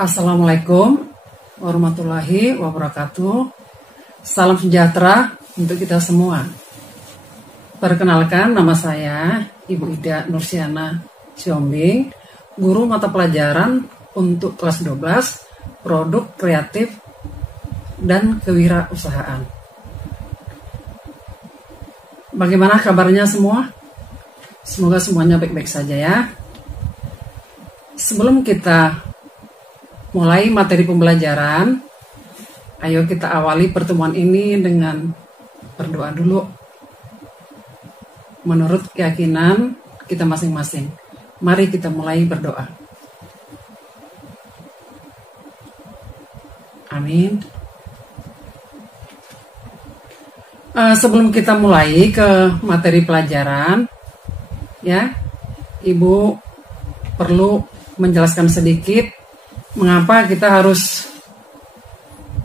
Assalamualaikum warahmatullahi wabarakatuh. Salam sejahtera untuk kita semua. Perkenalkan, nama saya Ibu Ida Nursiana Siombing, guru mata pelajaran untuk kelas 12, produk kreatif dan kewirausahaan. Bagaimana kabarnya semua? Semoga semuanya baik-baik saja ya. Sebelum kita mulai materi pembelajaran, ayo kita awali pertemuan ini dengan berdoa dulu. Menurut keyakinan kita masing-masing, mari kita mulai berdoa. Amin. Sebelum kita mulai ke materi pelajaran, ya, Ibu perlu menjelaskan sedikit mengapa kita harus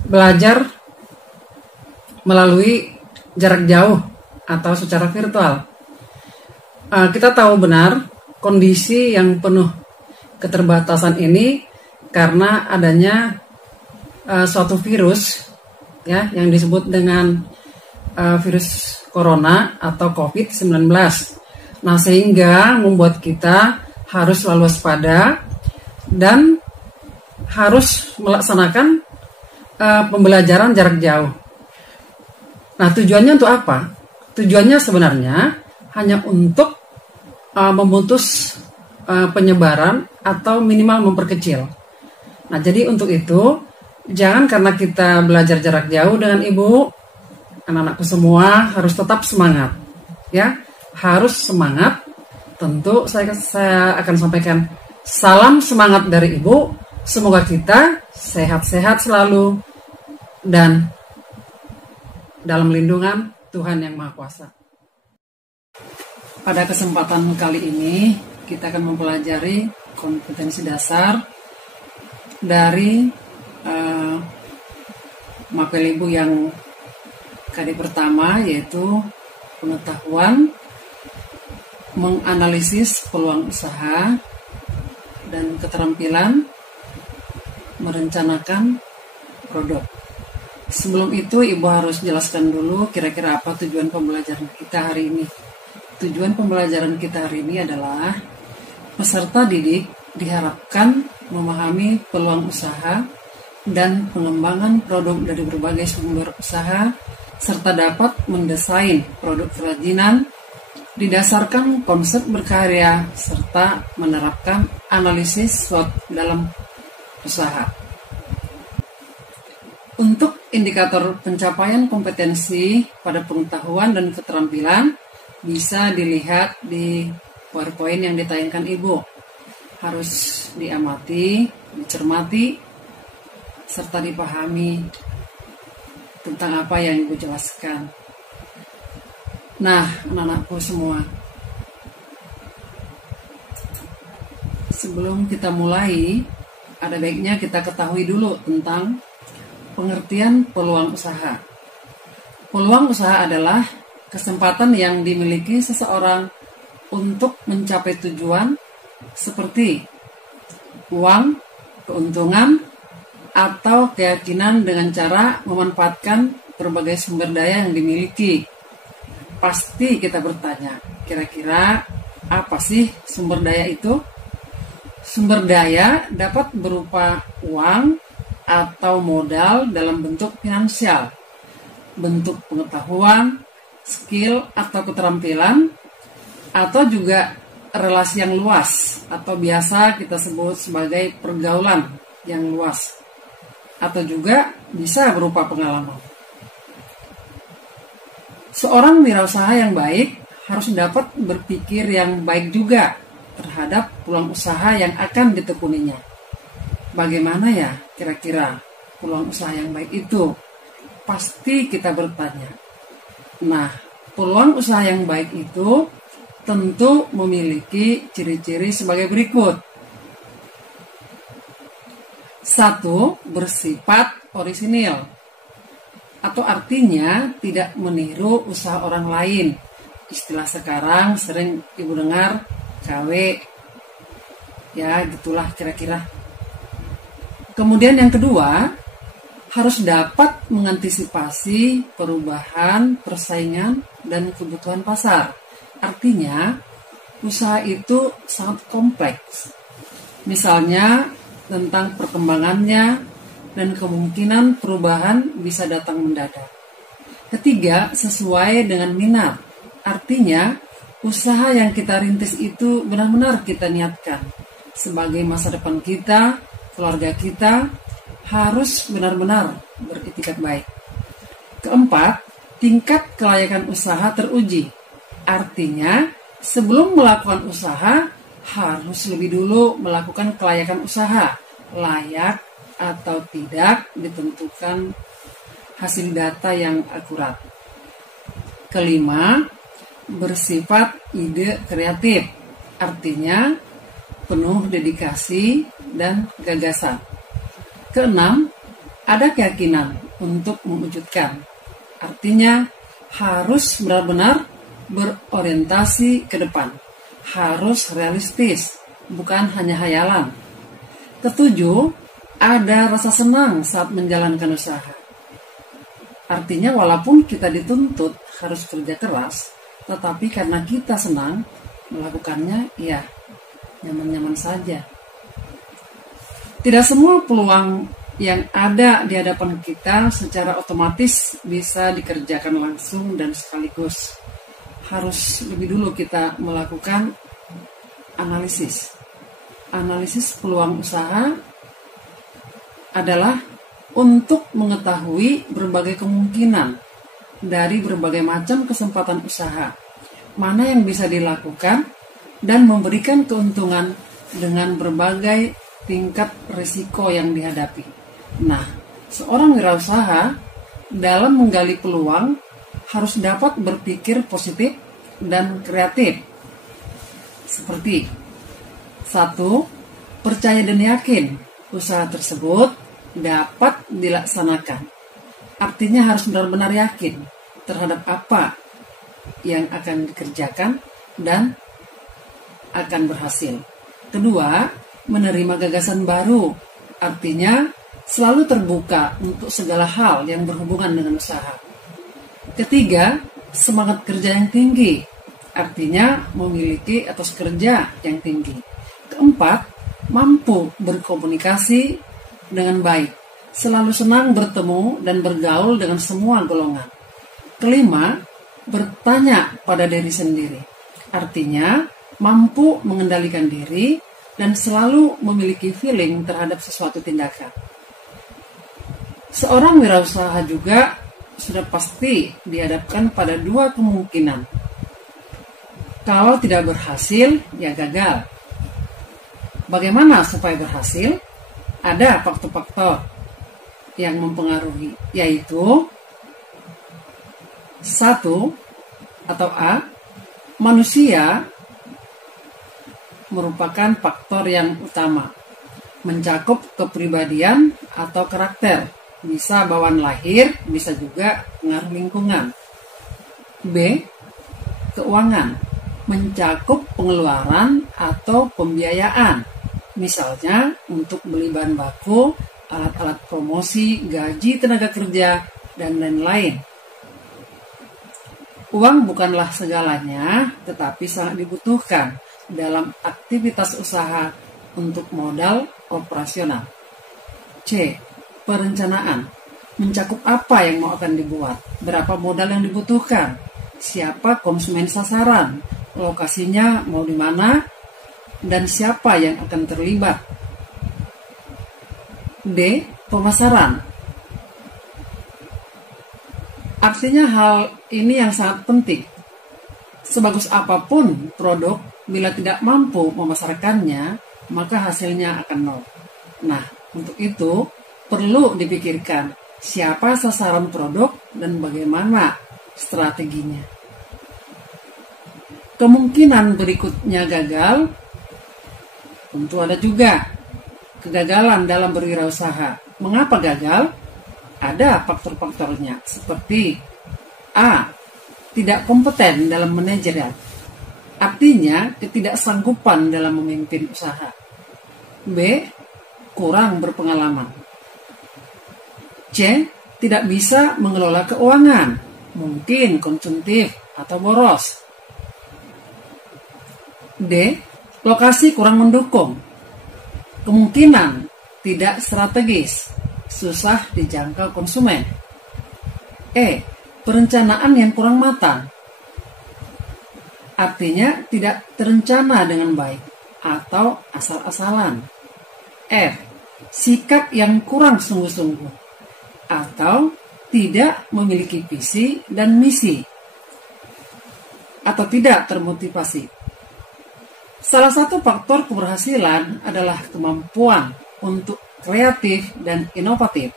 belajar melalui jarak jauh atau secara virtual. Kita tahu benar kondisi yang penuh keterbatasan ini karena adanya suatu virus, ya, yang disebut dengan virus corona atau COVID-19. Nah, sehingga membuat kita harus selalu waspada dan harus melaksanakan pembelajaran jarak jauh. Nah, tujuannya untuk apa? Tujuannya sebenarnya hanya untuk memutus penyebaran atau minimal memperkecil. Nah, jadi untuk itu, jangan karena kita belajar jarak jauh dengan Ibu, anak-anakku semua harus tetap semangat. Ya, harus semangat. Tentu saya akan sampaikan salam semangat dari Ibu. Semoga kita sehat-sehat selalu dan dalam lindungan Tuhan Yang Maha Kuasa. Pada kesempatan kali ini kita akan mempelajari kompetensi dasar dari mapel Ibu yang kali pertama, yaitu pengetahuan menganalisis peluang usaha dan keterampilan merencanakan produk. Sebelum itu, Ibu harus jelaskan dulu kira-kira apa tujuan pembelajaran kita hari ini. Tujuan pembelajaran kita hari ini adalah peserta didik diharapkan memahami peluang usaha dan pengembangan produk dari berbagai sumber usaha, serta dapat mendesain produk kerajinan didasarkan konsep berkarya serta menerapkan analisis SWOT dalam usaha. Untuk indikator pencapaian kompetensi pada pengetahuan dan keterampilan bisa dilihat di PowerPoint yang ditayangkan Ibu. Harus diamati, dicermati, serta dipahami tentang apa yang Ibu jelaskan. Nah, anak-anakku semua, sebelum kita mulai, ada baiknya kita ketahui dulu tentang pengertian peluang usaha. Peluang usaha adalah kesempatan yang dimiliki seseorang untuk mencapai tujuan seperti uang, keuntungan, atau keyakinan dengan cara memanfaatkan berbagai sumber daya yang dimiliki. Pasti kita bertanya, kira-kira apa sih sumber daya itu? Sumber daya dapat berupa uang atau modal dalam bentuk finansial, bentuk pengetahuan, skill atau keterampilan, atau juga relasi yang luas atau biasa kita sebut sebagai pergaulan yang luas, atau juga bisa berupa pengalaman. Seorang wirausaha yang baik harus dapat berpikir yang baik juga terhadap peluang usaha yang akan ditekuninya. Bagaimana ya kira-kira peluang usaha yang baik itu? Pasti kita bertanya. Nah, peluang usaha yang baik itu tentu memiliki ciri-ciri sebagai berikut. 1. Bersifat orisinil, atau artinya tidak meniru usaha orang lain. Istilah sekarang sering Ibu dengar KW, ya gitulah kira-kira. Kemudian yang kedua, harus dapat mengantisipasi perubahan, persaingan, dan kebutuhan pasar. Artinya, usaha itu sangat kompleks. Misalnya, tentang perkembangannya dan kemungkinan perubahan bisa datang mendadak. Ketiga, sesuai dengan minat. Artinya, usaha yang kita rintis itu benar-benar kita niatkan. Sebagai masa depan kita, keluarga kita, harus benar-benar beretikat baik. Keempat, tingkat kelayakan usaha teruji. Artinya, sebelum melakukan usaha, harus lebih dulu melakukan kelayakan usaha. Layak atau tidak ditentukan hasil data yang akurat. Kelima, bersifat ide kreatif. Artinya, penuh dedikasi dan gagasan. Keenam, ada keyakinan untuk mewujudkan. Artinya, harus benar-benar berorientasi ke depan. Harus realistis, bukan hanya hayalan. Ketujuh, ada rasa senang saat menjalankan usaha. Artinya, walaupun kita dituntut harus kerja keras, tetapi karena kita senang melakukannya, ya nyaman-nyaman saja. Tidak semua peluang yang ada di hadapan kita secara otomatis bisa dikerjakan langsung dan sekaligus. Harus lebih dulu kita melakukan analisis. Analisis peluang usaha adalah untuk mengetahui berbagai kemungkinan dari berbagai macam kesempatan usaha, mana yang bisa dilakukan dan memberikan keuntungan dengan berbagai tingkat risiko yang dihadapi. Nah, seorang wirausaha dalam menggali peluang harus dapat berpikir positif dan kreatif. Seperti 1. Percaya dan yakin usaha tersebut dapat dilaksanakan. Artinya harus benar-benar yakin terhadap apa yang akan dikerjakan dan akan berhasil. Kedua, menerima gagasan baru. Artinya selalu terbuka untuk segala hal yang berhubungan dengan usaha. Ketiga, semangat kerja yang tinggi. Artinya memiliki etos kerja yang tinggi. Keempat, mampu berkomunikasi dengan baik. Selalu senang bertemu dan bergaul dengan semua golongan. Kelima, bertanya pada diri sendiri. Artinya, mampu mengendalikan diri dan selalu memiliki feeling terhadap sesuatu tindakan. Seorang wirausaha juga sudah pasti dihadapkan pada dua kemungkinan. Kalau tidak berhasil, ya gagal. Bagaimana supaya berhasil? Ada faktor-faktor yang mempengaruhi, yaitu 1 atau A, manusia merupakan faktor yang utama, mencakup kepribadian atau karakter, bisa bawaan lahir, bisa juga pengaruh lingkungan. B, keuangan, mencakup pengeluaran atau pembiayaan, misalnya untuk beli bahan baku, alat-alat promosi, gaji tenaga kerja, dan lain-lain. Uang bukanlah segalanya, tetapi sangat dibutuhkan dalam aktivitas usaha untuk modal operasional. C. Perencanaan, mencakup apa yang mau akan dibuat, berapa modal yang dibutuhkan, siapa konsumen sasaran, lokasinya mau di mana, dan siapa yang akan terlibat. D. Pemasaran, artinya hal ini yang sangat penting. Sebagus apapun produk, bila tidak mampu memasarkannya, maka hasilnya akan nol. Nah, untuk itu perlu dipikirkan siapa sasaran produk dan bagaimana strateginya. Kemungkinan berikutnya gagal, tentu ada juga kegagalan dalam berwirausaha. Mengapa gagal? Ada faktor-faktornya, seperti A. Tidak kompeten dalam manajerial, artinya ketidaksanggupan dalam memimpin usaha. B. kurang berpengalaman. C. Tidak bisa mengelola keuangan, mungkin konsumtif atau boros. D. Lokasi kurang mendukung, kemungkinan tidak strategis, susah dijangkau konsumen. E. Perencanaan yang kurang matang, artinya tidak terencana dengan baik atau asal-asalan. F. Sikap yang kurang sungguh-sungguh atau tidak memiliki visi dan misi atau tidak termotivasi. Salah satu faktor keberhasilan adalah kemampuan untuk kreatif dan inovatif.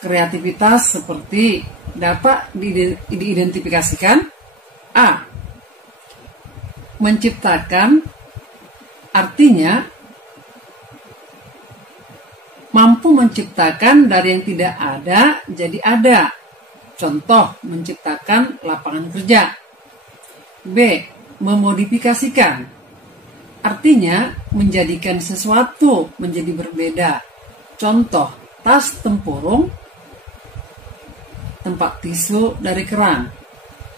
Kreativitas seperti dapat diidentifikasikan: A. Menciptakan, artinya mampu menciptakan dari yang tidak ada jadi ada. Contoh, menciptakan lapangan kerja. B. Memodifikasikan, artinya menjadikan sesuatu menjadi berbeda. Contoh, tas tempurung, tempat tisu dari keran.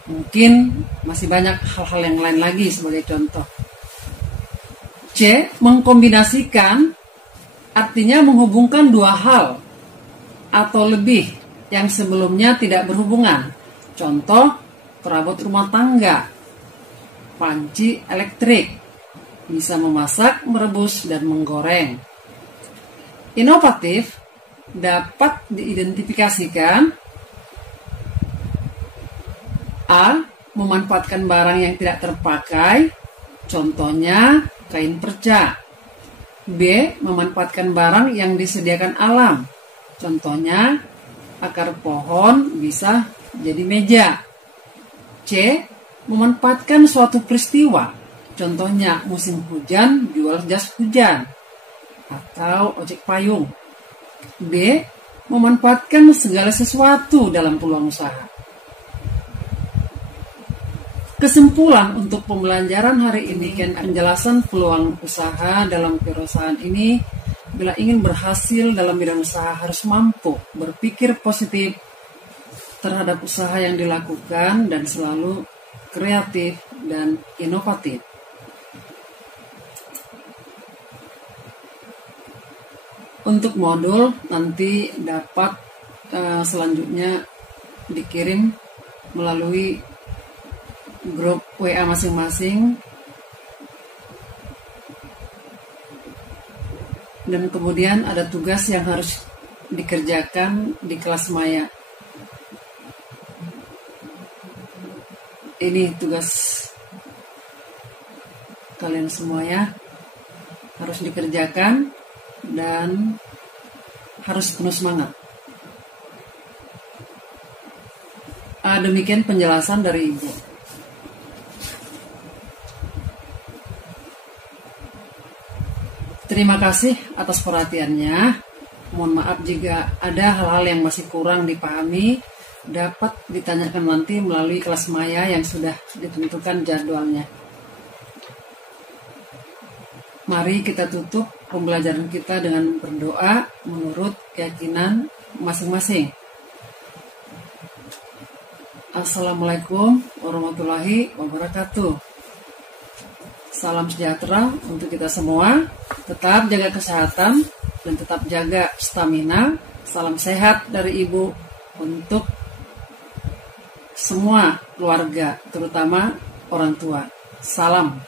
Mungkin masih banyak hal-hal yang lain lagi sebagai contoh. C. Mengkombinasikan, artinya menghubungkan dua hal atau lebih yang sebelumnya tidak berhubungan. Contoh, perabot rumah tangga, panci elektrik, bisa memasak, merebus, dan menggoreng. Inovatif dapat diidentifikasikan: A. Memanfaatkan barang yang tidak terpakai, contohnya kain perca. B. Memanfaatkan barang yang disediakan alam, contohnya akar pohon bisa jadi meja. C. Memanfaatkan suatu peristiwa, contohnya musim hujan jual jas hujan atau ojek payung. D. Memanfaatkan segala sesuatu dalam peluang usaha. Kesimpulan untuk pembelajaran hari ini, penjelasan peluang usaha dalam perusahaan ini. Bila ingin berhasil dalam bidang usaha, harus mampu berpikir positif terhadap usaha yang dilakukan dan selalu kreatif dan inovatif. Untuk modul nanti dapat selanjutnya dikirim melalui grup WA masing-masing, dan kemudian ada tugas yang harus dikerjakan di kelas maya. Ini tugas kalian semua ya, harus dikerjakan dan harus penuh semangat. Demikian penjelasan dari Ibu. Terima kasih atas perhatiannya. Mohon maaf jika ada hal-hal yang masih kurang dipahami. Dapat ditanyakan nanti melalui kelas maya yang sudah ditentukan jadwalnya. Mari kita tutup pembelajaran kita dengan berdoa menurut keyakinan masing-masing. Assalamualaikum warahmatullahi wabarakatuh. Salam sejahtera untuk kita semua. Tetap jaga kesehatan dan tetap jaga stamina. Salam sehat dari Ibu untuk semua keluarga, terutama orang tua. Salam.